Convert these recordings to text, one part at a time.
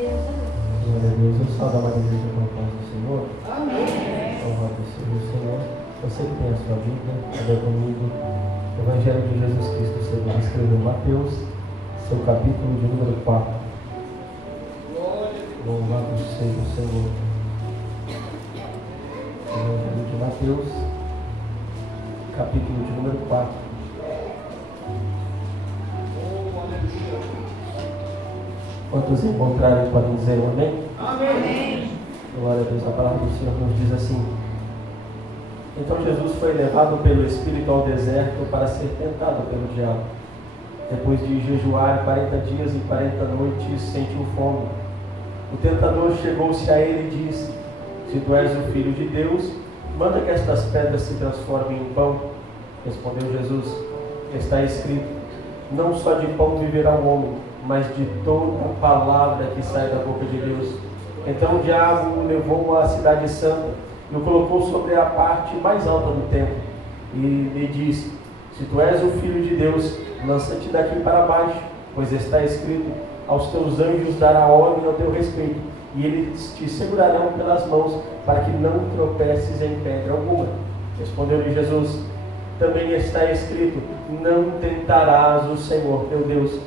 Glória a Deus. Eu saúdo a Maria Igreja com a paz do Senhor. Amém. Louvado seja o Senhor. Você que tem a sua vida, abra comigo. Evangelho de Jesus Cristo, segundo escreveu Mateus, seu capítulo de número 4. Louvado seja o Senhor. Evangelho de Mateus, capítulo de número 4. Quantos encontrarem podem dizer um amém? Amém. Glória a Deus. A palavra do Senhor nos diz assim: então Jesus foi levado pelo Espírito ao deserto para ser tentado pelo diabo. Depois de jejuar 40 dias e 40 noites, sentiu fome. O tentador chegou-se a ele e disse: se tu és o Filho de Deus, manda que estas pedras se transformem em pão. Respondeu Jesus: está escrito, não só de pão viverá o homem, mas de toda a palavra que sai da boca de Deus. Então o diabo o levou à cidade santa e o colocou sobre a parte mais alta do templo e lhe disse: se tu és o Filho de Deus, lança-te daqui para baixo, pois está escrito, aos teus anjos dará ordem ao teu respeito, e eles te segurarão pelas mãos, para que não tropeces em pedra alguma. Respondeu-lhe Jesus: também está escrito, não tentarás o Senhor teu Deus.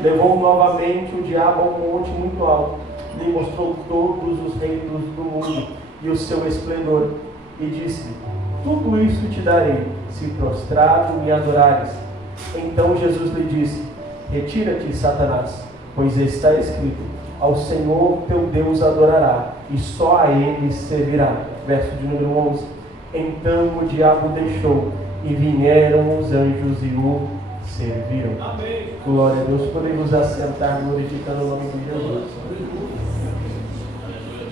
Levou novamente o diabo a um monte muito alto, lhe mostrou todos os reinos do mundo e o seu esplendor, e disse-lhe: tudo isso te darei, se prostrado me adorares. Então Jesus lhe disse: retira-te, Satanás, pois está escrito, ao Senhor teu Deus adorará, e só a ele servirá. Verso de número 11. Então o diabo deixou, e vieram os anjos e o serviram. Amém. Glória a Deus. Podemos assentar glorificando o nome de Jesus.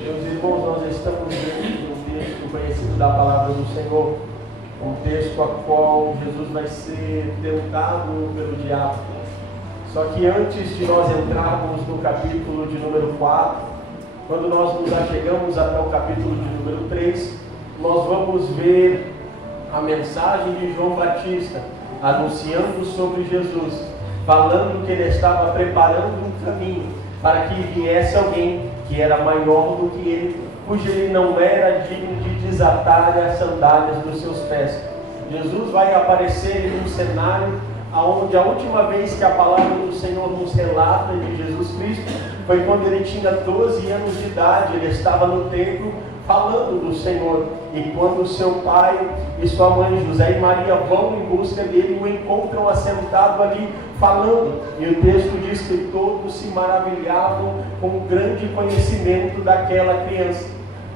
Meus irmãos, nós estamos diante de um texto conhecido da palavra do Senhor, um texto a qual Jesus vai ser tentado pelo diabo. Só que antes de nós entrarmos no capítulo de número 4, quando nós nos achegamos até o capítulo de número 3, nós vamos ver a mensagem de João Batista anunciando sobre Jesus, falando que ele estava preparando um caminho para que viesse alguém que era maior do que ele, cujo ele não era digno de desatar as sandálias dos seus pés. Jesus vai aparecer em um cenário onde a última vez que a palavra do Senhor nos relata de Jesus Cristo foi quando ele tinha 12 anos de idade. Ele estava no templo falando do Senhor, e quando seu pai e sua mãe José e Maria vão em busca dele, o encontram assentado ali falando, e o texto diz que todos se maravilhavam com o grande conhecimento daquela criança.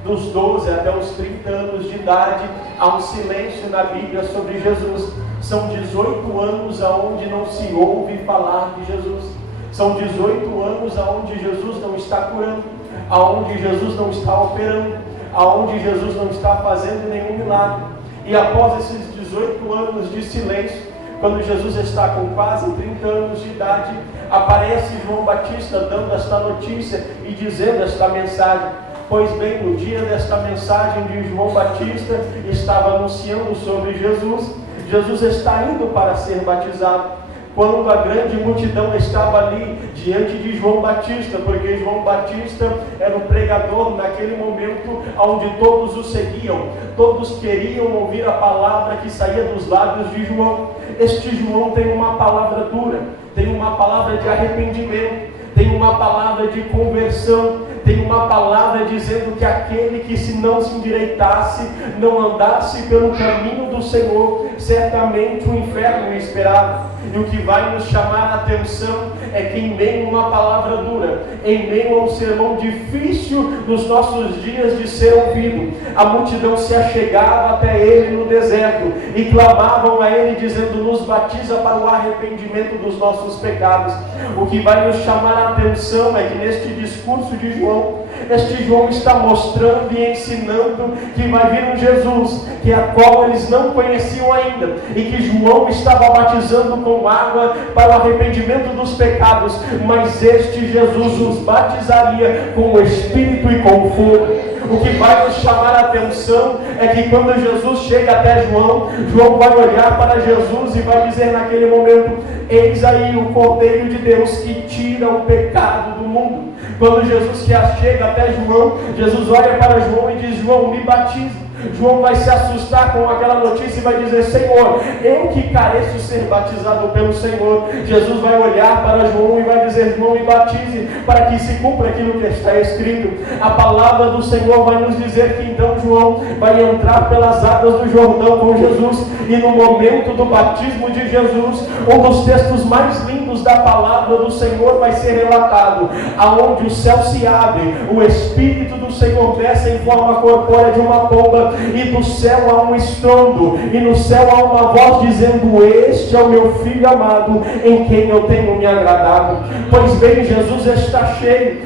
Dos 12 até os 30 anos de idade, há um silêncio na Bíblia sobre Jesus. São 18 anos aonde não se ouve falar de Jesus. São 18 anos aonde Jesus não está curando, aonde Jesus não está operando, aonde Jesus não está fazendo nenhum milagre. E após esses 18 anos de silêncio, quando Jesus está com quase 30 anos de idade, aparece João Batista dando esta notícia e dizendo esta mensagem. Pois bem, no dia desta mensagem de João Batista, estava anunciando sobre Jesus. Jesus está indo para ser batizado. Quando a grande multidão estava ali diante de João Batista, porque João Batista era o pregador naquele momento onde todos o seguiam, todos queriam ouvir a palavra que saía dos lábios de João. Este João tem uma palavra dura, tem uma palavra de arrependimento, tem uma palavra de conversão, tem uma palavra dizendo que aquele que se não se endireitasse, não andasse pelo caminho do Senhor, certamente o inferno o esperava. E o que vai nos chamar a atenção é que em meio a uma palavra dura, em meio a um sermão difícil nos nossos dias de ser ouvido, a multidão se achegava até ele no deserto e clamavam a ele dizendo: nos batiza para o arrependimento dos nossos pecados. O que vai nos chamar a atenção é que neste discurso de João, este João está mostrando e ensinando que vai vir um Jesus, que a qual eles não conheciam ainda, e que João estava batizando com água para o arrependimento dos pecados, mas este Jesus os batizaria com o Espírito e com fogo. O que vai nos chamar a atenção é que quando Jesus chega até João, João vai olhar para Jesus e vai dizer naquele momento: eis aí o Cordeiro de Deus que tira o pecado do mundo. Quando Jesus chega até João, Jesus olha para João e diz: João, me batiza. João vai se assustar com aquela notícia e vai dizer: Senhor, eu que careço ser batizado pelo Senhor. Jesus vai olhar para João e vai dizer: João, me batize, para que se cumpra aquilo que está escrito. A palavra do Senhor vai nos dizer que então João vai entrar pelas águas do Jordão com Jesus, e no momento do batismo de Jesus, um dos textos mais lindos da palavra do Senhor vai ser relatado, aonde o céu se abre, o Espírito do Senhor desce em forma corpórea de uma pomba, e do céu há um estrondo, e no céu há uma voz dizendo: este é o meu Filho amado, em quem eu tenho me agradado. Pois bem, Jesus está cheio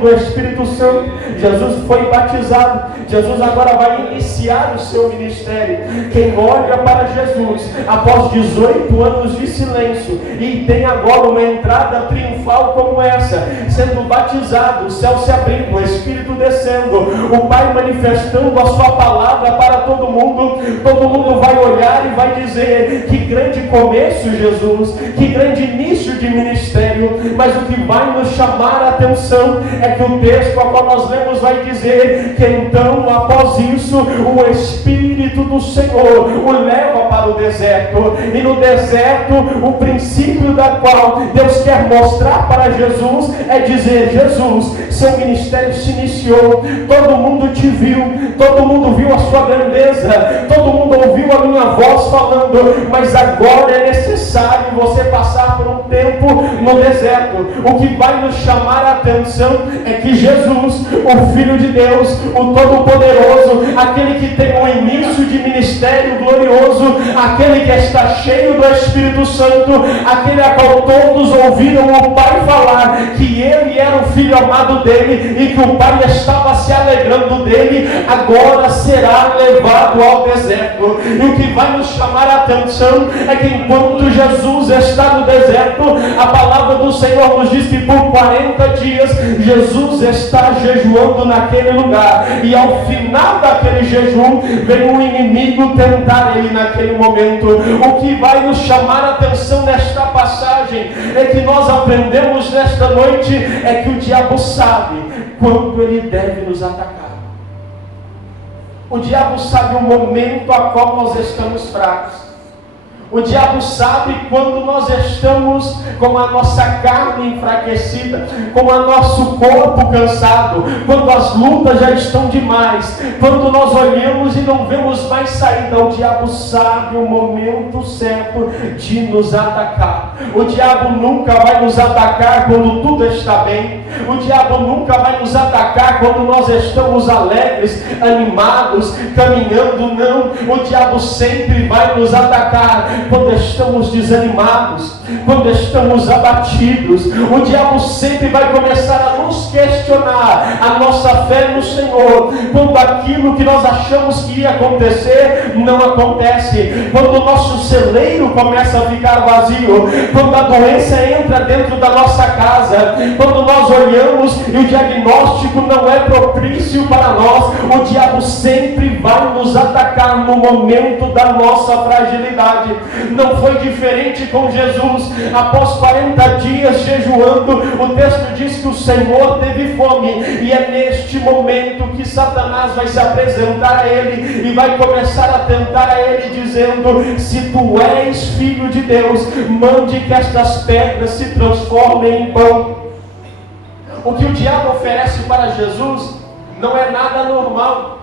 do Espírito Santo. Jesus foi batizado. Jesus agora vai iniciar o seu ministério. Quem olha para Jesus após 18 anos de silêncio e tem agora uma entrada triunfal como essa, sendo batizado, o céu se abrindo, o Espírito descendo, o Pai manifestando a sua palavra para todo mundo vai olhar e vai dizer: que grande começo, Jesus, que grande início de ministério. Mas o que vai nos chamar a atenção é que o texto a qual nós lemos vai dizer que então, após isso, o Espírito do Senhor o leva para o deserto, e no deserto, o princípio da qual Deus quer mostrar para Jesus é dizer: Jesus, seu ministério se iniciou, todo mundo te viu, todo mundo viu a sua grandeza, todo mundo ouviu a minha voz falando, mas agora é necessário você passar por um tempo no deserto. O que vai nos chamar a atenção é que Jesus, o Filho de Deus, o Todo-Poderoso, aquele que tem um início de ministério glorioso, aquele que está cheio do Espírito Santo, aquele a qual todos ouviram o Pai falar que ele era o Filho amado dele e que o Pai estava se alegrando dele, agora será levado ao deserto. E o que vai nos chamar a atenção é que enquanto Jesus está no deserto, a palavra do Senhor nos diz que por 40 dias Jesus está jejuando naquele lugar, e ao final daquele jejum vem um inimigo tentar ele naquele momento. O que vai nos chamar a atenção nesta passagem é que nós aprendemos nesta noite é que o diabo sabe quando ele deve nos atacar. O diabo sabe o momento a qual nós estamos fracos. O diabo sabe quando nós estamos com a nossa carne enfraquecida, com o nosso corpo cansado, quando as lutas já estão demais, quando nós olhamos e não vemos mais saída. O diabo sabe o momento certo de nos atacar. O diabo nunca vai nos atacar quando tudo está bem. O diabo nunca vai nos atacar quando nós estamos alegres, animados, caminhando. Não, o diabo sempre vai nos atacar quando estamos desanimados, quando estamos abatidos. O diabo sempre vai começar a nos questionar a nossa fé no Senhor, quando aquilo que nós achamos que ia acontecer não acontece, quando o nosso celeiro começa a ficar vazio, quando a doença entra dentro da nossa casa, quando nós olhamos e o diagnóstico não é propício para nós. O diabo sempre vai nos atacar no momento da nossa fragilidade. Não foi diferente com Jesus. Após 40 dias jejuando, o texto diz que o Senhor teve fome, e é neste momento que Satanás vai se apresentar a ele e vai começar a tentar a ele, dizendo: se tu és filho de Deus, mande que estas pedras se transformem em pão. O que o diabo oferece para Jesus não é nada normal.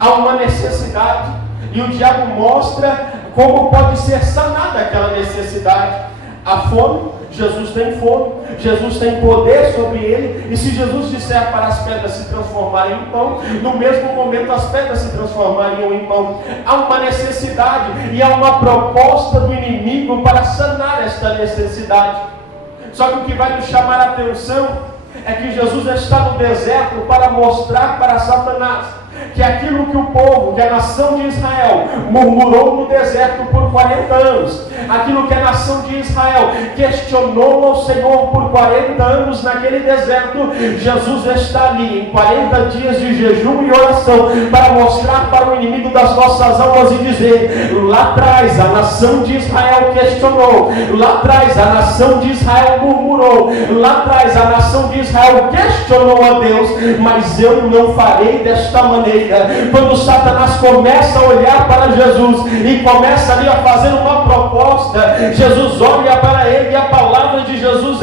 Há uma necessidade, e o diabo mostra como pode ser sanada aquela necessidade. A fome, Jesus tem fome, Jesus tem poder sobre ele, e se Jesus disser para as pedras se transformarem em pão, no mesmo momento as pedras se transformariam em pão. Há uma necessidade e há uma proposta do inimigo para sanar esta necessidade. Só que o que vai nos chamar a atenção é que Jesus está no deserto para mostrar para Satanás que aquilo que o povo, que a nação de Israel murmurou no deserto por 40 anos, aquilo que a nação de Israel questionou ao Senhor por 40 anos naquele deserto, Jesus está ali em 40 dias de jejum e oração para mostrar para o inimigo das nossas almas e dizer: lá atrás a nação de Israel questionou, lá atrás a nação de Israel murmurou, lá atrás a nação de Israel questionou a Deus, mas eu não farei desta maneira. Quando Satanás começa a olhar para Jesus e começa ali a fazer uma proposta, Jesus olha para ele e a palavra de Jesus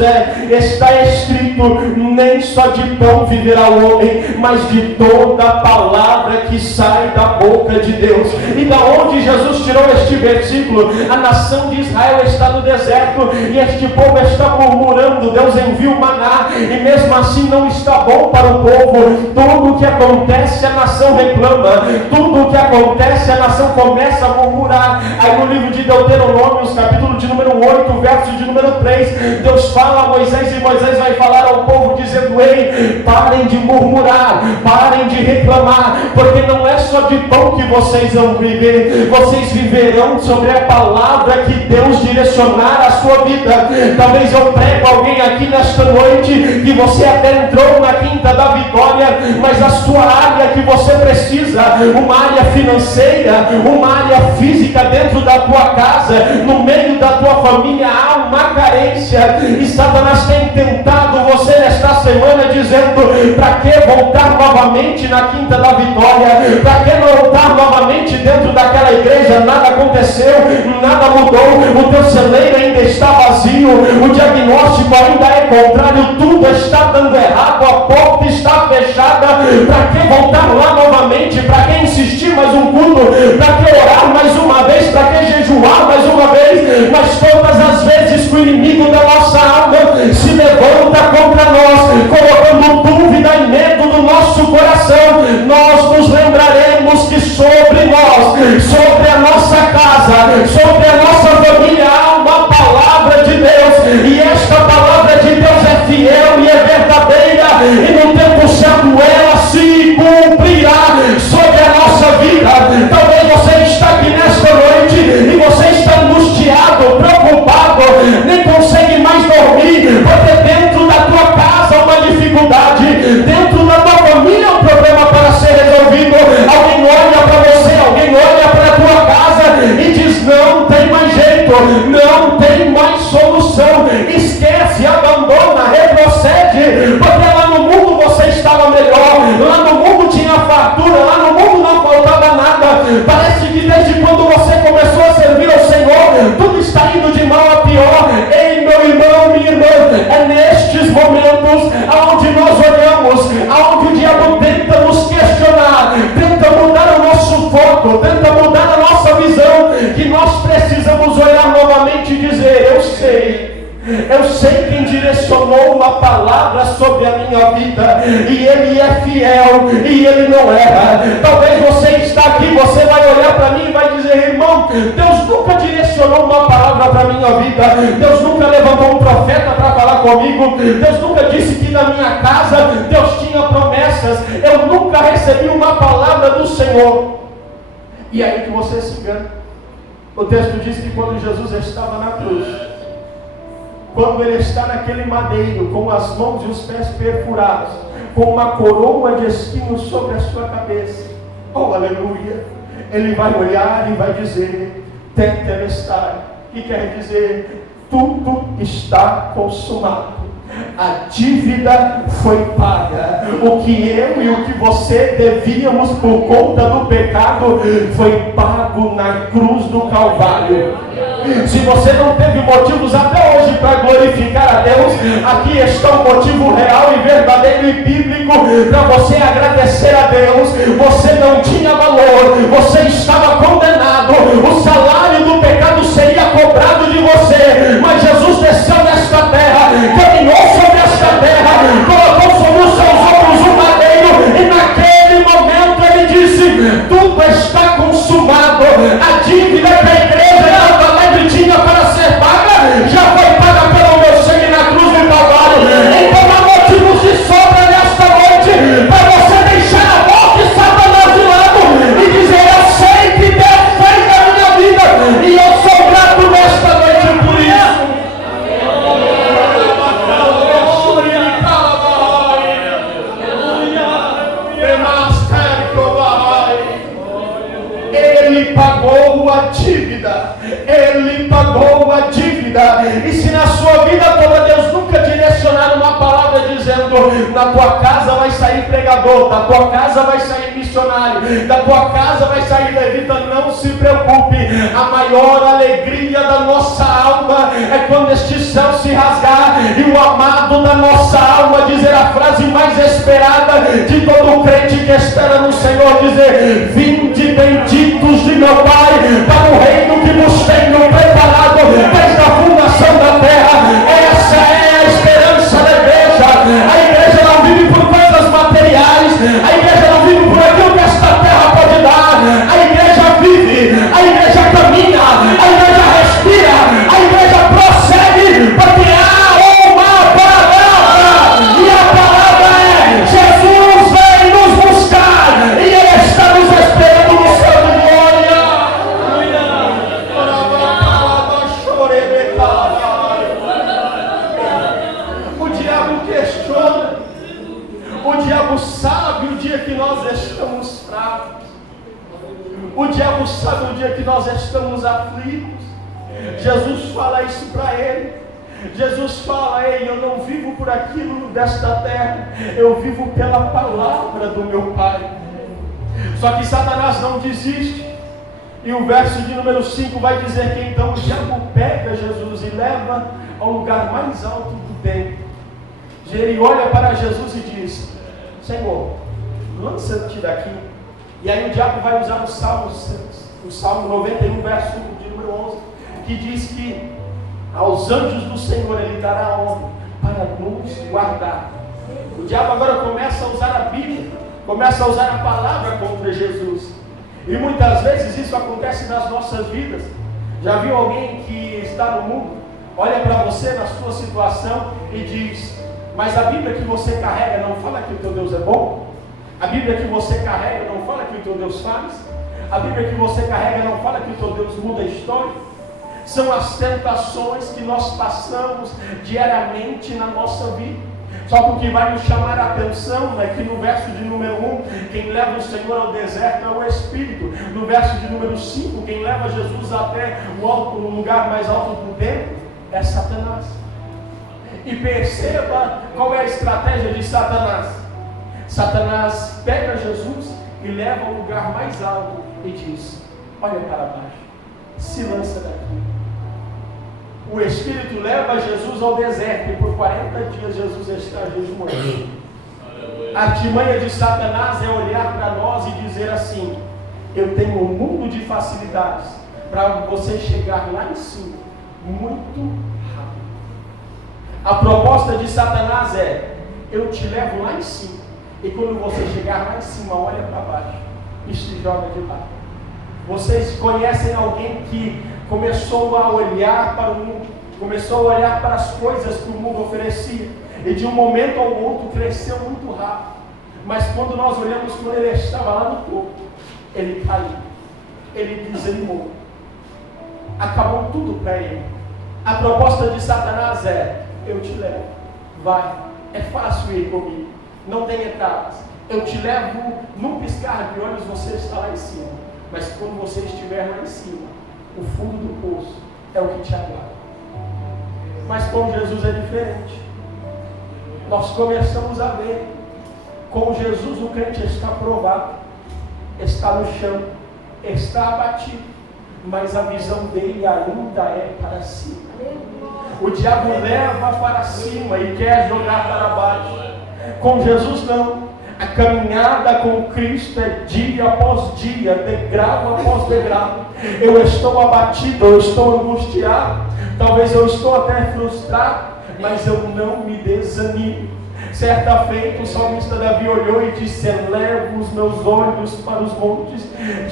está escrito: nem só de pão viverá o homem, mas de toda a palavra que sai da boca de Deus. E da onde Jesus tirou este versículo? A nação de Israel está no deserto e este povo está murmurando. Deus envia o maná e mesmo assim não está bom para o povo. Tudo o que acontece a nação reclama, tudo o que acontece a nação começa a murmurar. Aí no livro de Deuteronômio, capítulo de número 8, verso de número 3, Deus fala a Moisés e Moisés vai falar ao povo dizendo: ei, parem de murmurar, parem de reclamar, porque não é só de pão que vocês vão viver, vocês viverão sobre a palavra que Deus direcionar a sua vida. Talvez eu prego alguém aqui nesta noite que você até entrou na Quinta da Vitória, mas a sua área que você precisa, uma área financeira, uma área física dentro da tua casa, no meio da tua família, há uma carência, e Satanás tem tentado você nesta semana dizendo: para que voltar novamente na Quinta da Vitória? Para que voltar novamente dentro daquela igreja? Nada aconteceu, nada mudou, o teu celeiro ainda está vazio, o diagnóstico ainda é contrário, tudo está dando errado, a porta está fechada. Para que voltar lá novamente? Para que insistir mais um culto? Para que orar mais uma vez? Para que jejuar mais uma vez? Mas todas as vezes que o inimigo da nossa alma se levanta contra nós, colocando dúvida e medo no nosso coração, nós nos lembraremos que sobre nós, sobre a nossa casa, sobre a nossa família há uma palavra de Deus, e esta palavra de Deus é fiel e é verdadeira, e no tempo certo ela se cumprirá sobre a nossa vida. Talvez você está aqui nesta noite e você está angustiado, preocupado, nem consegue mais dormir, porque dentro da tua casa há uma dificuldade, dentro da tua família há um problema para ser resolvido. Alguém olha para você, alguém olha para a tua casa e diz: não tem mais jeito, não tem mais solução, esquece, abandona, retrocede, porque lá no mundo você estava melhor, lá no mundo tinha fartura, lá no mundo não faltava nada. Parece que desde quando você começou a servir ao Senhor, tudo está indo de mal a pior. Ei, meu irmão, minha irmã, é nestes momentos aonde nós olhamos, aonde o diabo tenta nos questionar, tenta mudar o nosso foco, tenta mudar a nossa visão, que nós precisamos olhar novamente e dizer: eu sei quem direcionou uma palavra sobre a minha vida, e Ele é fiel, e Ele não erra. Talvez você está aqui, você vai olhar para mim e vai dizer: irmão, Deus nunca direcionou uma palavra para a minha vida, Deus nunca levantou um profeta para falar comigo, Deus nunca disse que na minha casa Deus tinha promessas, eu nunca recebi uma palavra do Senhor. E aí que você se engana. O texto diz que quando Jesus estava na cruz, quando ele está naquele madeiro, com as mãos e os pés perfurados, com uma coroa de espinhos sobre a sua cabeça, oh aleluia, ele vai olhar e vai dizer: tetelestai, que quer dizer: tudo está consumado. A dívida foi paga. O que eu e o que você devíamos por conta do pecado foi pago na cruz do Calvário. Se você não teve motivos até hoje para glorificar a Deus, aqui está um motivo real e verdadeiro e bíblico para você agradecer a Deus. Você não tinha valor, você estava condenado, o salário do pecado seria cobrado de você, mas Jesus desceu nesta terra, caminhou sobre esta terra, colocou sobre os seus ombros um madeiro, e naquele momento ele disse: tudo está consumado. A dívida que a igreja de Alto Alegre tinha para ser paga, já foi paga pelo meu sangue na cruz do Calvário. Então há motivos de sobra nesta noite para você deixar a voz de Satanás E se na sua vida toda Deus nunca direcionar uma palavra dizendo: na tua casa vai sair pregador, da tua casa vai sair missionário, da tua casa vai sair levita, não se preocupe. A maior alegria da nossa alma é quando este céu se rasgar e o amado da nossa alma dizer a frase mais esperada de todo crente que espera no Senhor, dizer: vinde benditos de meu Pai para o reino que vos tenho preparado desde a fundação da terra. Essa é a esperança da igreja. A igreja não vive por coisas materiais, a igreja não vive por aquilo que esta terra pode dar. A igreja vive, a igreja caminha, a igreja respira, a igreja prossegue, porque há uma palavra, e a palavra é: Jesus vem nos buscar e Ele está nos esperando no céu de glória. O diabo questiona, o diabo sabe o dia que nós estamos fracos, o diabo sabe o dia que nós estamos aflitos. Jesus fala isso para ele. Jesus fala: ei, eu não vivo por aquilo desta terra, eu vivo pela palavra do meu Pai. Só que Satanás não desiste. E o verso de número 5 vai dizer que então o diabo pega Jesus e leva ao lugar mais alto do templo. Ele olha para Jesus e diz: Senhor, lança-te daqui. E aí o diabo vai usar o Salmo 91, verso de número 11, que diz que aos anjos do Senhor Ele dará honra para nos guardar. O diabo agora começa a usar a Bíblia, começa a usar a palavra contra Jesus. E muitas vezes isso acontece nas nossas vidas. Já viu alguém que está no mundo, olha para você na sua situação e diz: mas a Bíblia que você carrega não fala que o teu Deus é bom? A Bíblia que você carrega não fala que o teu Deus faz? A Bíblia que você carrega não fala que o teu Deus muda a história? São as tentações que nós passamos diariamente na nossa vida. Só que o que vai nos chamar a atenção é que no verso de número 1, quem leva o Senhor ao deserto é o Espírito. No verso de número 5, quem leva Jesus até o lugar mais alto do templo é Satanás. E perceba qual é a estratégia de Satanás. Satanás pega Jesus e leva ao lugar mais alto e diz: olha para baixo, se lança daqui. O Espírito leva Jesus ao deserto e por 40 dias Jesus está jejuando. A artimanha de Satanás é olhar para nós e dizer assim: eu tenho um mundo de facilidades para você chegar lá em cima muito rápido. A proposta de Satanás é: eu te levo lá em cima, e quando você chegar lá em cima, olha para baixo e se joga de lado. Vocês conhecem alguém que começou a olhar para o mundo, começou a olhar para as coisas que o mundo oferecia, e de um momento ao outro cresceu muito rápido, mas quando nós olhamos quando ele estava lá no topo, ele caiu, ele desanimou, acabou tudo para ele. A proposta de Satanás é: eu te levo, vai, é fácil ir comigo, não tem etapas, eu te levo, num piscar de olhos você está lá em cima, mas quando você estiver lá em cima, o fundo do poço é o que te aguarda. Mas com Jesus é diferente. Nós começamos a ver, com Jesus o crente está provado, está no chão, está abatido, mas a visão dele ainda é para cima. O diabo leva para cima e quer jogar para baixo. Com Jesus não. A caminhada com Cristo é dia após dia, degrau após degrau. Eu estou abatido, eu estou angustiado, talvez eu estou até frustrado, mas eu não me desanimo. Certa feita o salmista Davi olhou e disse: elevo os meus olhos para os montes,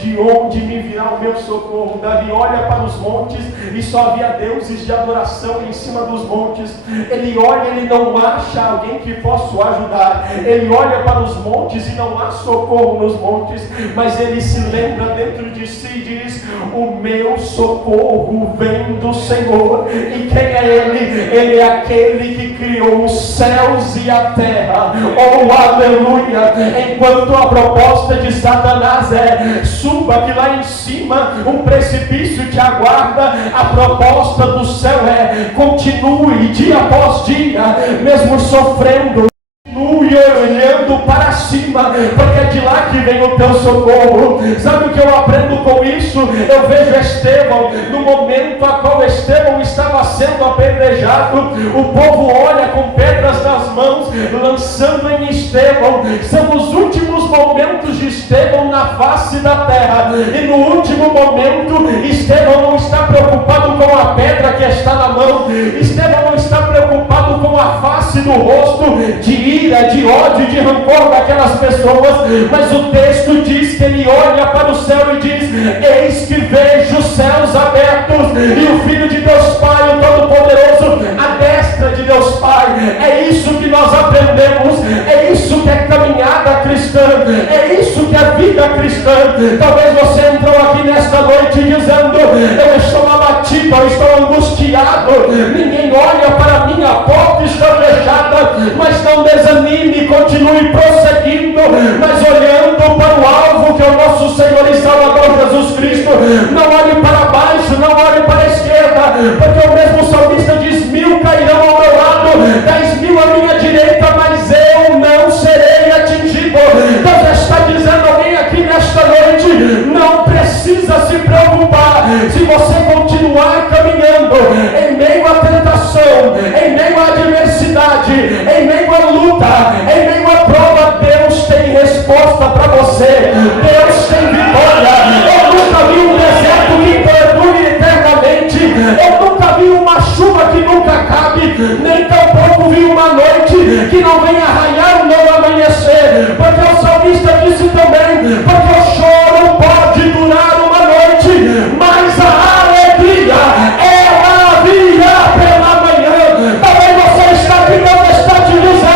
de onde me virá o meu socorro. Davi olha para os montes e só havia deuses de adoração em cima dos montes. Ele olha, ele não acha alguém que possa o ajudar. Ele olha para os montes e não há socorro nos montes, mas ele se lembra dentro de si e diz: o meu socorro vem do Senhor. E quem é Ele? Ele é aquele que criou os céus e a terra. Oh, aleluia! Enquanto a proposta de Satanás é: suba que lá em cima um precipício te aguarda, a proposta do céu é: continue dia após dia, mesmo sofrendo, continue olhando para cima, porque é de lá que vem o teu socorro. Sabe o que eu aprendo com isso? Eu vejo Estevão, no momento a qual Estevão estava sendo apedrejado, o povo olha com pedras nas mãos, lançando em Estevão. São os últimos momentos de Estevão na face da terra, e no último momento Estevão não está preocupado com a pedra que está na mão, Estevão não está preocupado com a face do rosto de ira, de ódio, de rancor daquelas pessoas, mas o texto diz que ele olha para o céu e diz: eis que vejo os céus abertos e o Filho de Deus Pai, o Todo-Poderoso, à destra de Deus Pai. É isso que nós aprendemos, é isso que é caminhada cristã, é isso que é vida cristã. Talvez você entrou aqui nesta noite dizendo: eu estou abatido, eu estou angustiado, ninguém olha para mim, a porta está fechada. Mas não desanime, continue prosseguindo, mas olhando para o alvo, que é o nosso Senhor e Salvador Jesus Cristo. Não olhe para baixo, não olhe para a esquerda, porque o mesmo salmista diz: 1000 cairão ao meu lado, 10.000 à minha direita, mas eu não serei atingido. Deus está dizendo a alguém aqui nesta noite: não precisa se preocupar, se você continuar caminhando em meio à tentação, em meio à adversidade, em meio à luta, em meio à prova. Deus tem resposta para você, Deus tem vitória. Eu nunca vi um deserto que perdure eternamente, eu nunca vi uma chuva que nunca acabe, nem tampouco vi uma noite que não venha raiar um novo amanhecer, porque o salmista disse também: porque o choro pode durar uma noite, mas a alegria ela virá pela manhã. Talvez você está aqui, Deus está te dizendo: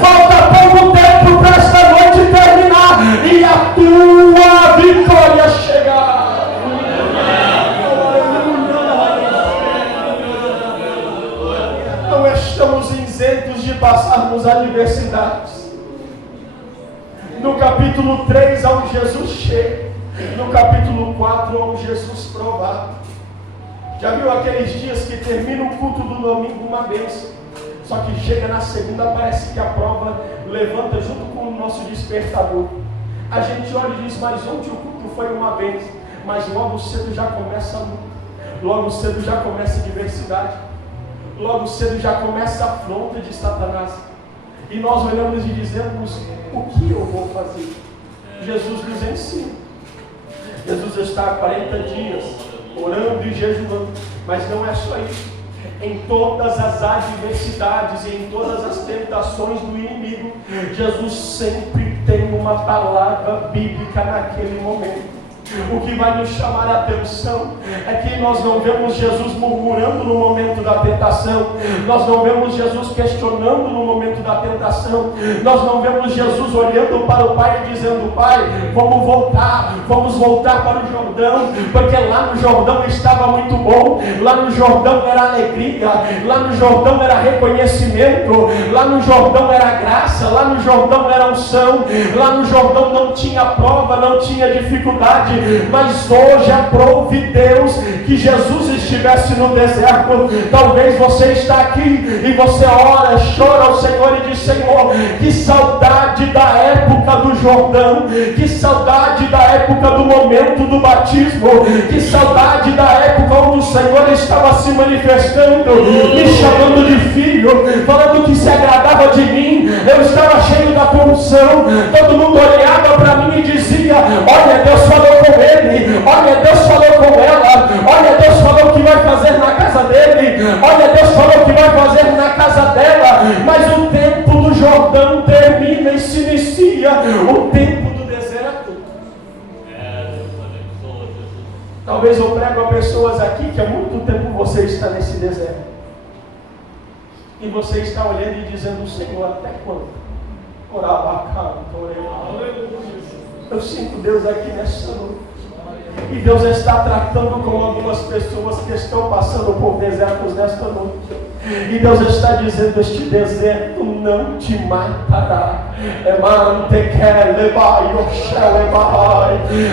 falta pouco tempo para esta noite terminar e a tua vitória chegar. Não estamos isentos de passarmos adversidades. No capítulo 3 há um Jesus cheio, no capítulo 4 há um Jesus provado. Já viu aqueles dias que termina o culto do domingo uma bênção, só que chega na segunda, parece que a prova levanta junto com o nosso despertador. A gente olha e diz: mas ontem o culto foi uma bênção, mas logo cedo já começa a luta, logo cedo já começa a adversidade, logo cedo já começa a afronta de Satanás. E nós olhamos e dizemos: o que eu vou fazer? Jesus nos ensina. Jesus está há 40 dias orando e jejuando, mas não é só isso. Em todas as adversidades e em todas as tentações do inimigo, Jesus sempre tem uma palavra bíblica naquele momento. O que vai nos chamar a atenção é que nós não vemos Jesus murmurando no momento da tentação, nós não vemos Jesus questionando no momento da tentação, nós não vemos Jesus olhando para o Pai e dizendo: Pai, vamos voltar para o Jordão, porque lá no Jordão estava muito bom, lá no Jordão era alegria, lá no Jordão era reconhecimento, lá no Jordão era graça, lá no Jordão era unção, lá no Jordão não tinha prova, não tinha dificuldade. Mas hoje aprove Deus que Jesus estivesse no deserto. Talvez você está aqui e você ora, chora ao Senhor e diz: Senhor, que saudade da época do Jordão, que saudade da época do momento do batismo, que saudade da época onde o Senhor estava se manifestando, me chamando de filho, falando que se agradava de mim. Eu estava cheio da tua unção, todo mundo olhava para mim e dizia: olha, Deus falou com ele, olha, Deus falou com ela, olha, Deus falou que vai fazer na casa dele, olha, Deus falou que vai fazer na casa dela. Mas o tempo do Jordão termina e se inicia o tempo do deserto. Talvez eu prego a pessoas aqui que há muito tempo você está nesse deserto, e você está olhando e dizendo: Senhor, até quando? Eu sinto Deus aqui nessa noite, e Deus está tratando com algumas pessoas que estão passando por desertos nesta noite. E Deus está dizendo: este deserto não te matará.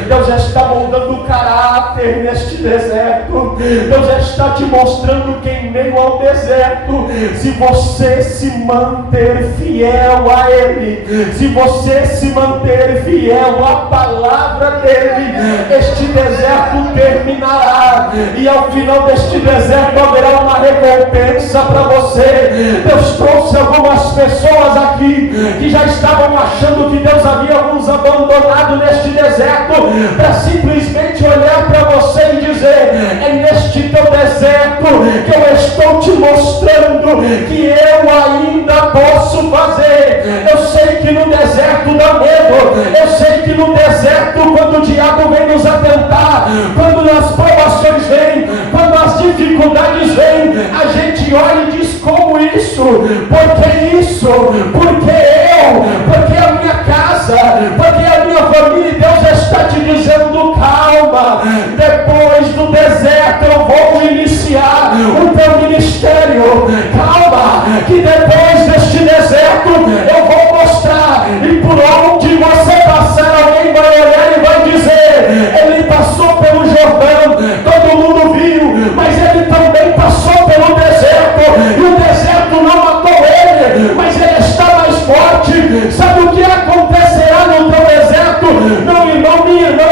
Deus está moldando o caráter neste deserto. Deus está te mostrando que em meio ao deserto, se você se manter fiel a Ele, se você se manter fiel à palavra dEle, este deserto terminará, e ao final deste deserto haverá uma recompensa para você. Deus trouxe algumas pessoas aqui que já estavam achando que Deus havia os abandonado neste deserto, para simplesmente olhar para você e dizer: é neste teu deserto que eu estou te mostrando que eu ainda posso fazer. Eu sei que no deserto dá medo, eu sei que no deserto, quando o diabo vem nos atentar, quando as provações vêm, quando as dificuldades vêm, a gente olha e diz: como isso? Por que isso? Porque eu? Porque a minha casa? Porque a minha família? E Deus está te dizendo: calma, depois do deserto eu vou iniciar o teu ministério. Calma, que depois deste deserto eu vou mostrar, e por onde você passar, alguém vai olhar e vai dizer: ele passou pelo Jordão, todo mundo viu, mas ele também passou pelo deserto, e o deserto não matou ele, mas ele está mais forte. Sabe o que acontecerá no teu deserto? Não, irmão, minha irmã,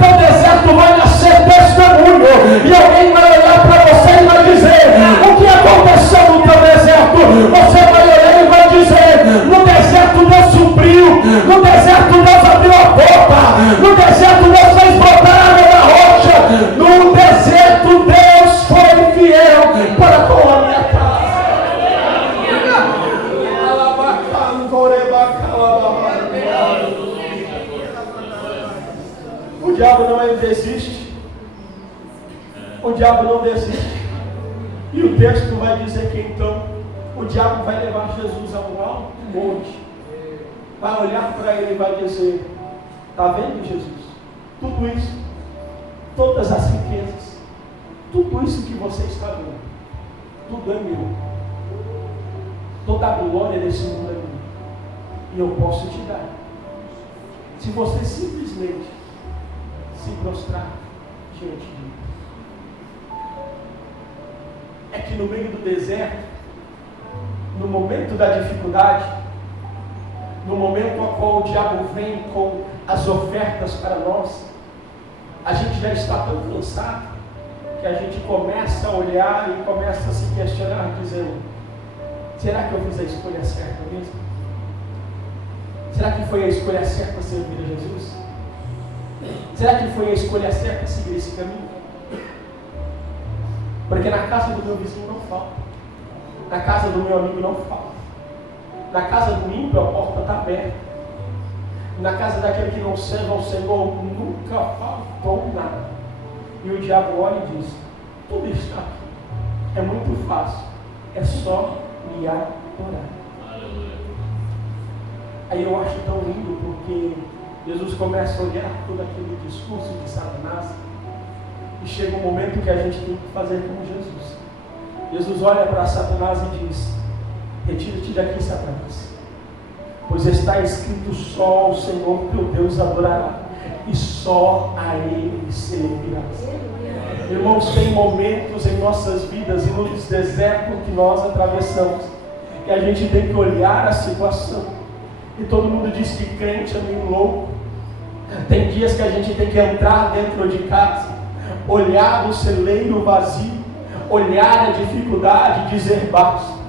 teu deserto vai nascer testemunho, e alguém vai olhar para você e vai dizer: o que aconteceu no teu deserto? Você vai olhar e vai dizer: no deserto Deus supriu, no deserto Deus abriu a porta, no deserto Deus fez brotar água da rocha, no deserto Deus foi fiel para com a minha casa. O diabo não desiste. O diabo não desiste. E o texto vai dizer que então o diabo vai levar Jesus a um alto monte, vai olhar para ele e vai dizer: está vendo, Jesus? Tudo isso, todas as riquezas, tudo isso que você está vendo, tudo é meu. Toda a glória desse mundo é minha, e eu posso te dar, se você simplesmente se prostrar diante de mim. É que no meio do deserto, no momento da dificuldade, no momento ao qual o diabo vem com as ofertas para nós, a gente já está tão cansado que a gente começa a olhar e começa a se questionar, dizendo: será que eu fiz a escolha certa mesmo? Será que foi a escolha certa servir a Jesus? Será que foi a escolha certa seguir esse caminho? Porque na casa do meu vizinho não falta, na casa do meu amigo não falta, na casa do ímpio a porta está aberta, na casa daquele que não serve ao Senhor nunca faltou nada. E o diabo olha e diz: tudo está aqui, é muito fácil, é só me adorar. Aí eu acho tão lindo, porque Jesus começa a olhar todo aquele discurso de Satanás, e chega um momento que a gente tem que fazer como Jesus. Jesus olha para Satanás e diz: retira-te daqui, Satanás, pois está escrito: só ao Senhor teu Deus adorará, e só a Ele servirás. Irmãos, tem momentos em nossas vidas e nos desertos que nós atravessamos, que a gente tem que olhar a situação, e todo mundo diz que crente é meio louco. Tem dias que a gente tem que entrar dentro de casa, olhar o celeiro vazio, olhar a dificuldade e dizer: basta,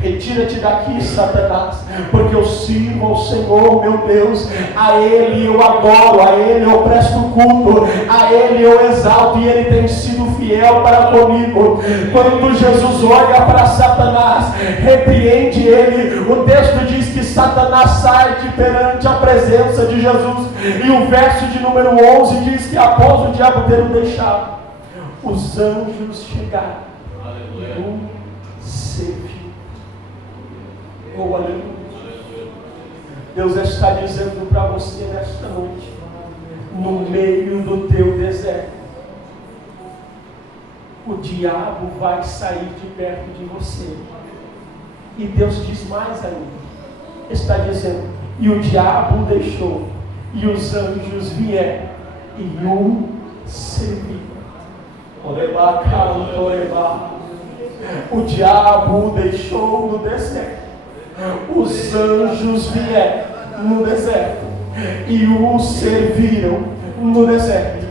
retira-te daqui, Satanás, porque eu sirvo ao Senhor meu Deus, a Ele eu adoro, a Ele eu presto culto, a Ele eu exalto, e Ele tem sido fiel para comigo. Quando Jesus olha para Satanás, repreende ele, o texto diz que Satanás sai de perante a presença de Jesus, e o verso de número 11 diz que após o diabo ter o deixado, os anjos chegaram. Aleluia. Serviu. Oh, aleluia. Deus está dizendo para você nesta noite, no meio do teu deserto, o diabo vai sair de perto de você. E Deus diz mais ainda. Está dizendo, e o diabo o deixou, e os anjos vieram, e o serviram. O diabo o deixou no deserto, os anjos vieram no deserto, e o serviram no deserto.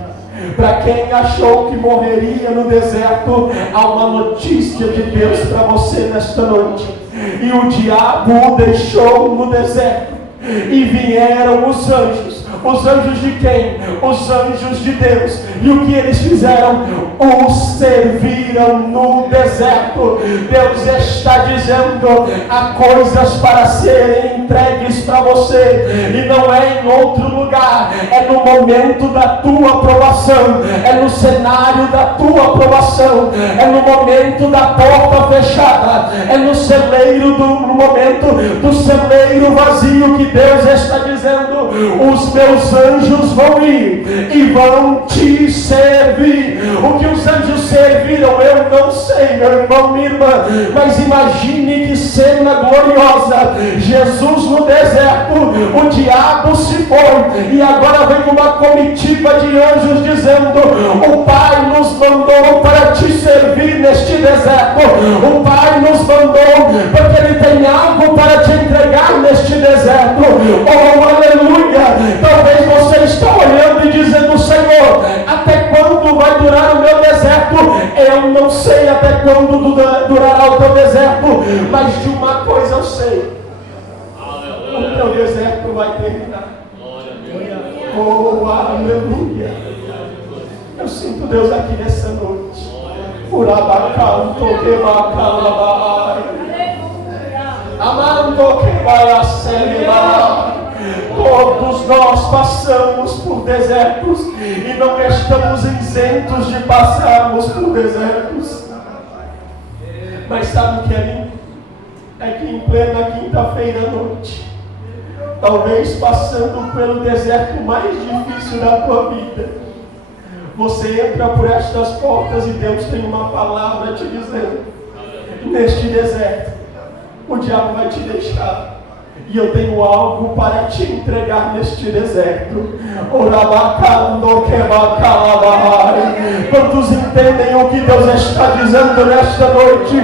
Para quem achou que morreria no deserto, há uma notícia de Deus para você nesta noite. E o diabo o deixou no deserto, e vieram os anjos. Os anjos de quem? Os anjos de Deus. E o que eles fizeram? O serviram no deserto. Deus está dizendo, há coisas para serem entregues para você, e não é em outro lugar, é no momento da tua aprovação, é no cenário da tua aprovação, é no momento da porta fechada, é no celeiro no momento do celeiro vazio, que Deus está dizendo, os meus anjos vão ir e vão te servir. O que os anjos serviram eu não sei, meu irmão, minha irmã, mas imagine que cena gloriosa. Jesus no deserto, o diabo se foi, e agora vem uma comitiva de anjos dizendo, o Pai nos mandou para te servir neste deserto, o Pai nos mandou porque Ele tem algo para te entregar neste deserto. Oh, aleluia! Talvez você está olhando e dizendo, Senhor, até quando vai durar o meu deserto? Eu não sei até quando durará o teu deserto, mas de uma coisa eu sei, o teu deserto vai terminar. Oh, aleluia! Eu sinto Deus aqui nessa noite. Amando que vai acelerar. Todos nós passamos por desertos e não estamos isentos de passarmos por desertos. Mas sabe o que é lindo? É que em plena quinta-feira à noite, talvez passando pelo deserto mais difícil da tua vida, você entra por estas portas e Deus tem uma palavra te dizendo, neste deserto o diabo vai te deixar, e eu tenho algo para te entregar neste deserto. Quantos entendem o que Deus está dizendo nesta noite?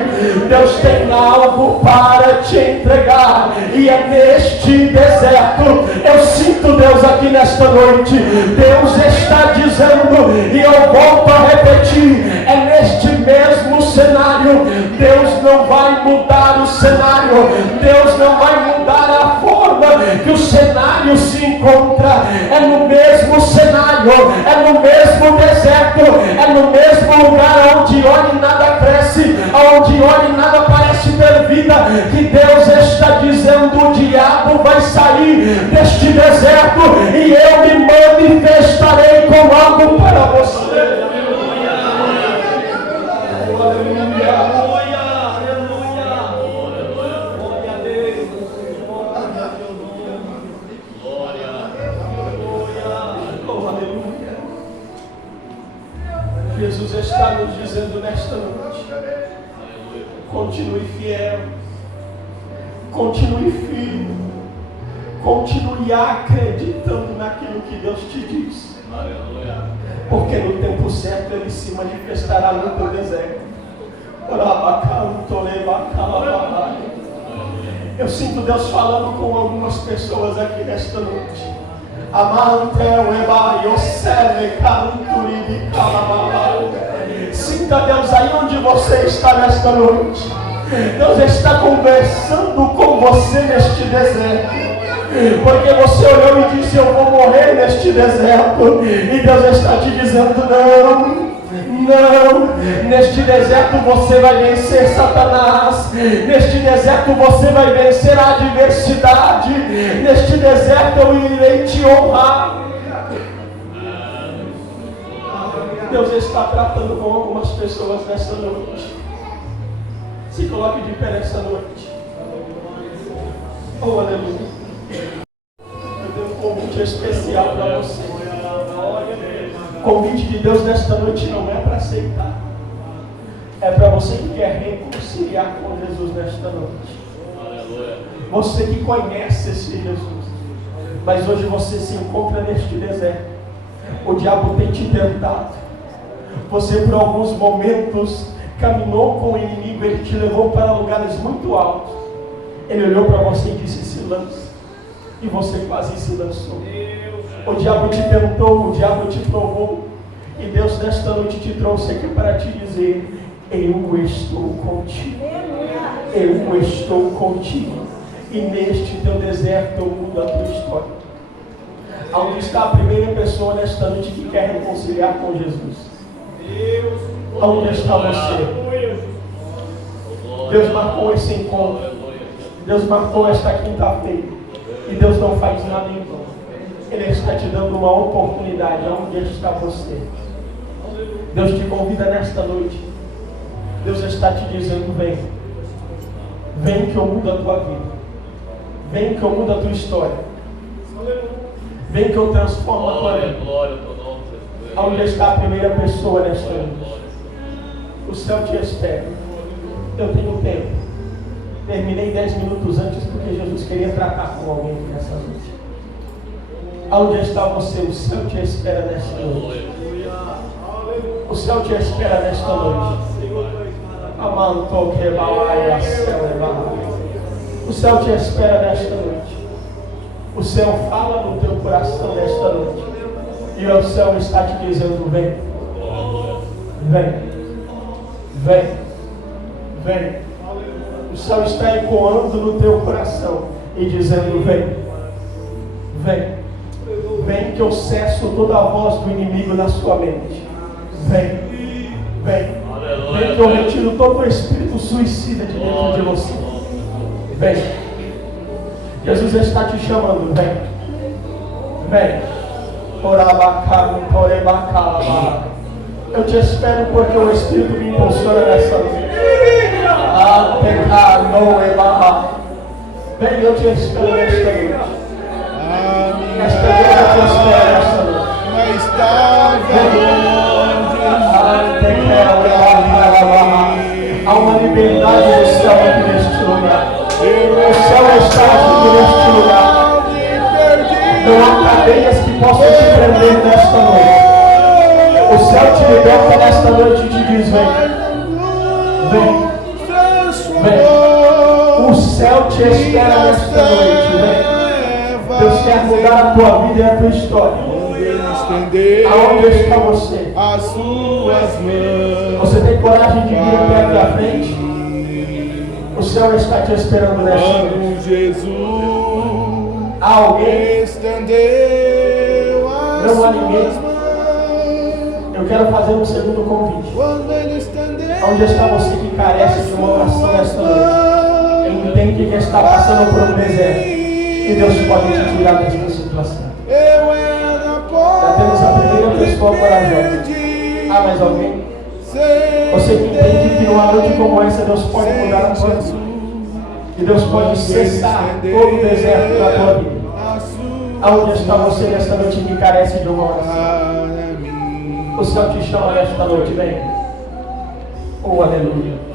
Deus tem algo para te entregar, e é neste deserto. Eu sinto Deus aqui nesta noite. Deus está dizendo, e eu volto a repetir, é neste mesmo cenário. Deus não vai mudar o cenário, Deus não vai mudar a forma que o cenário se encontra. É no mesmo cenário, é no mesmo deserto, é no mesmo lugar onde olha e nada cresce, onde olha e nada parece ter vida, que Deus está dizendo, o diabo vai sair deste deserto e eu me manifestarei com algo para você. Jesus está nos dizendo nesta noite, continue fiel, continue firme, continue acreditando naquilo que Deus te diz, porque no tempo certo Ele se manifestará no teu deserto. Eu sinto Deus falando com algumas pessoas aqui nesta noite. Sinta Deus aí onde você está nesta noite. Deus está conversando com você neste deserto, porque você olhou e disse, eu vou morrer neste deserto, e Deus está te dizendo, não, neste deserto você vai vencer Satanás, neste deserto você vai vencer a adversidade, neste deserto eu irei te honrar. Deus está tratando com algumas pessoas nesta noite. Se coloque de pé nesta noite. Oh, aleluia. Eu tenho um convite especial para você. O convite de Deus nesta noite não é para aceitar. É para você que quer reconciliar com Jesus nesta noite. Aleluia. Você que conhece esse Jesus, mas hoje você se encontra neste deserto. O diabo tem te tentado. Você por alguns momentos caminhou com o inimigo, ele te levou para lugares muito altos. Ele olhou para você e disse: se lance. E você quase se lançou. O diabo te tentou, o diabo te provou. E Deus nesta noite te trouxe aqui para te dizer: eu estou contigo. Eu estou contigo. E neste teu deserto eu mudo a tua história. Onde está a primeira pessoa nesta noite que quer reconciliar com Jesus? Onde está você? Deus marcou esse encontro. Deus marcou esta quinta-feira. E Deus não faz nada em vão. Ele está te dando uma oportunidade. Onde está você? Deus te convida nesta noite. Deus está te dizendo: vem. Vem que eu mudo a tua vida. Vem que eu mudo a tua história. Vem que eu transformo a tua vida. Onde está a primeira pessoa nesta noite? O céu te espera. Eu tenho tempo. Terminei 10 minutos antes porque Jesus queria tratar com alguém nessa noite. Onde está você? O céu te espera nesta noite. O céu te espera nesta noite. O céu te espera nesta noite. O céu fala no teu coração nesta noite. E o céu está te dizendo: vem. Vem. Vem. Vem. O céu está ecoando no teu coração e dizendo: vem. Vem. Vem que eu cesso toda a voz do inimigo na sua mente. Vem. Vem. Vem que eu retiro todo o espírito suicida de dentro de você. Vem. Jesus está te chamando. Vem. Vem. Eu te espero porque o Espírito me impulsiona nessa noite. Vem, eu te espero nesta noite. Esta noite eu te espero nesta noite. Há uma liberdade do céu aqui neste lugar. O céu está aqui neste lugar. Não há cadeias que possam te prender nesta noite. O céu te liberta nesta noite e te diz: vem. Vem. Vem. O céu te espera nesta noite. Vem. Deus quer mudar a tua vida e a tua história. Aonde está você? As suas mãos. Você tem coragem de vir até aqui à frente? O céu está te esperando nesta noite. Jesus há alguém? Estendeu as Não há ninguém. suas mãos. Eu quero fazer um segundo convite. Quando ele estendeu. Onde está você que carece de uma oração nesta noite? Ele entende que está passando por um deserto. E Deus pode te tirar desta situação. Já temos a primeira pessoa corajosa. Há mais alguém? Você que entende que numa noite como essa Deus pode mudar a sua vida. E Deus pode cessar todo o deserto da tua vida. Aonde está você nesta noite que carece de uma oração? O céu te chama nesta noite, vem. Oh, aleluia.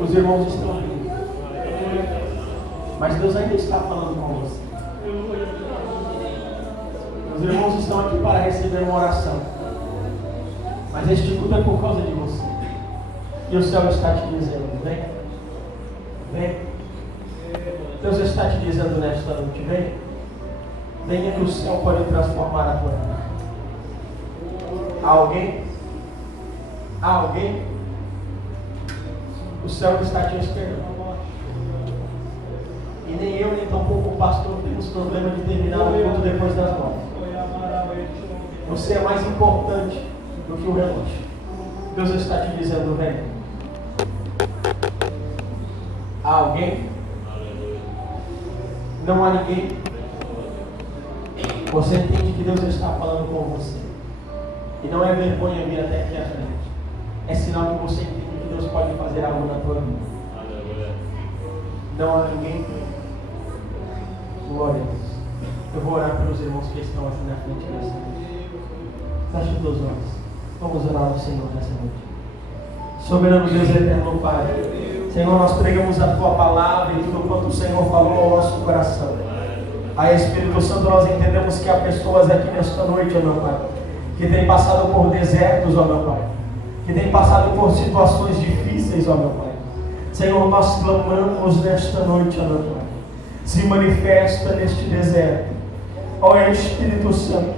Os irmãos estão vindo. Mas Deus ainda está falando com você. Os irmãos estão aqui para receber uma oração. Mas este culto é por causa de você. E o céu está te dizendo: vem. Vem. Deus está te dizendo nesta noite: vem. Venha que o céu pode transformar a tua vida. Há alguém? Há alguém? O céu está te esperando. E nem eu, nem tampouco o pastor temos problema de terminar o culto depois das 9. Você é mais importante do que o relógio. Deus está te dizendo: vem. Há alguém? Não há ninguém? Você entende que Deus está falando com você. E não é vergonha vir até aqui à frente. É sinal que você entende que Deus pode fazer algo na tua vida. Não há ninguém? Glória a Deus. Eu vou orar pelos irmãos que estão aqui na frente nessa noite. Feche os teus olhos. Vamos orar ao Senhor nessa noite. Soberano Deus eterno Pai, Senhor, nós pregamos a Tua palavra e tudo quanto o Senhor falou ao nosso coração. A Espírito Santo, nós entendemos que há pessoas aqui nesta noite, ó meu Pai, que têm passado por desertos, ó meu Pai, que têm passado por situações difíceis, ó meu Pai. Senhor, nós clamamos nesta noite, ó meu Pai, se manifesta neste deserto. Ó Espírito Santo,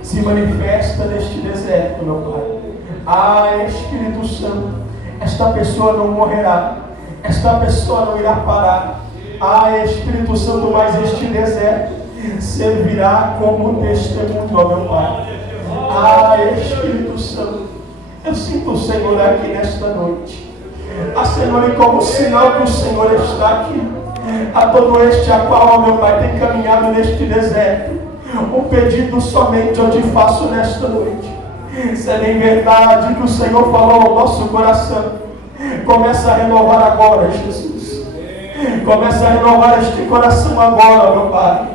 se manifesta neste deserto, meu Pai. Ah, Espírito Santo, esta pessoa não morrerá, esta pessoa não irá parar. Ah, Espírito Santo, mas este deserto servirá como testemunho, ó meu Pai. Ah, Espírito Santo, eu sinto o Senhor aqui nesta noite. Ah, Senhor, e como sinal que o Senhor está aqui, a todo este a qual, ó meu Pai, tem caminhado neste deserto, um pedido somente eu te faço nesta noite. Se é bem verdade que o Senhor falou ao nosso coração, começa a renovar agora, Jesus. Começa a renovar este coração agora, meu Pai.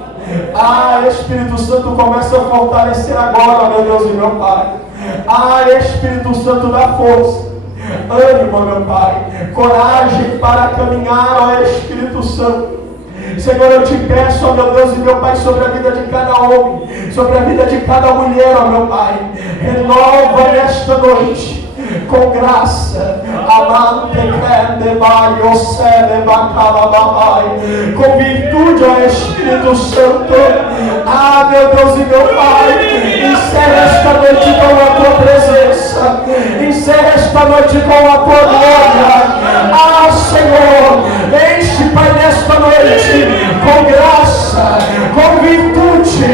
Ah, Espírito Santo, começa a fortalecer agora, meu Deus e meu Pai. Ah, Espírito Santo, dá força, ânimo, meu Pai, coragem para caminhar, ó Espírito Santo. Senhor, eu te peço, ó meu Deus e meu Pai, sobre a vida de cada homem, sobre a vida de cada mulher, ó meu Pai, renova nesta noite, com graça, com virtude, ó Espírito Santo. Ah, meu Deus e meu Pai, encerra esta noite com a Tua presença, encerra esta noite com a Tua glória. Ah, Senhor, enche, Pai, nesta noite com graça, com virtude,